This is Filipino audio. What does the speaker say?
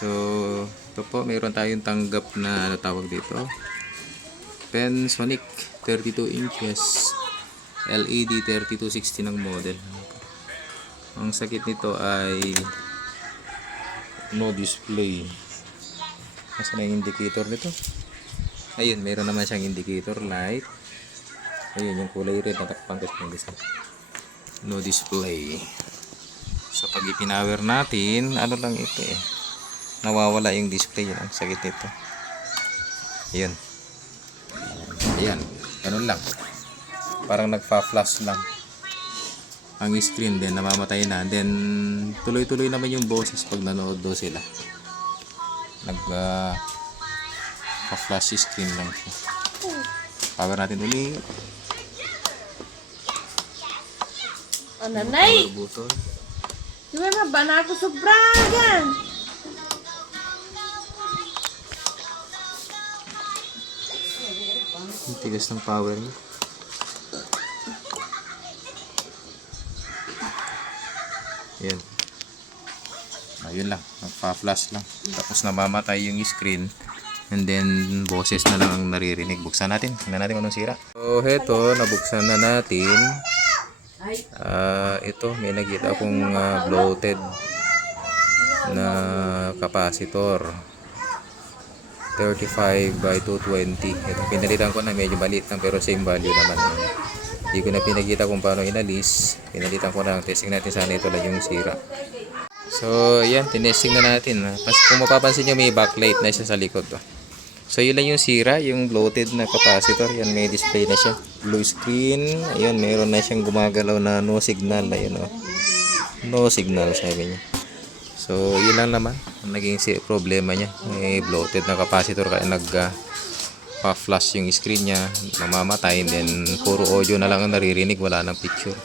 So, ito po, mayroon tayong tanggap na tawag dito. Pensonic 32 inches LED 3260 ng model. Ang sakit nito ay no display. Nasaan na yung indicator nito? Ayun, mayroon naman siyang indicator light. Ayun, yung kulay red, natakpan ko yung design. No display. So, pag ipinower natin, ano lang ito eh. Nawawala yung display. Yun, ang sakit nito. Ayun. Ayan, ganun lang. Parang nagpa-flash lang ang screen, din namamatay na. Then tuloy-tuloy naman yung boses pag nanood do sila. Pa-flash screen lang siya. Power natin ulit. Ananay! Power button. Di ba mabana ako sobragan? Ang tigas ng power niya. Ayan. Ayun lang, nagpa-flash lang. Tapos namamatay yung screen. And then boses na lang ang naririnig. Buksan natin. Tingnan natin kung anong sira. So heto, nabuksan na natin. Ito, may nakita akong bloated na capacitor. 35 by 220. Ito, pinalitan ko na, medyo maliit lang pero same value naman. Hindi ko na pinakita kung paano inalis. Pinalitan ko na. Testing natin sana ito lang yung sira. So, yan. Tinesting na natin. Kung mapapansin nyo, may backlight na siya sa likod. So, yun lang yung sira. Yung bloated na capacitor. Yan, may display na siya. Blue screen. Ayun, mayroon na siyang gumagalaw na no signal. Ayun, no signal, sabi niya. So, yun lang naman. Ang naging problema niya. May bloated na capacitor. Kaya pa-flash yung screen niya, namamatay, then puro audio na lang ang naririnig, wala nang picture.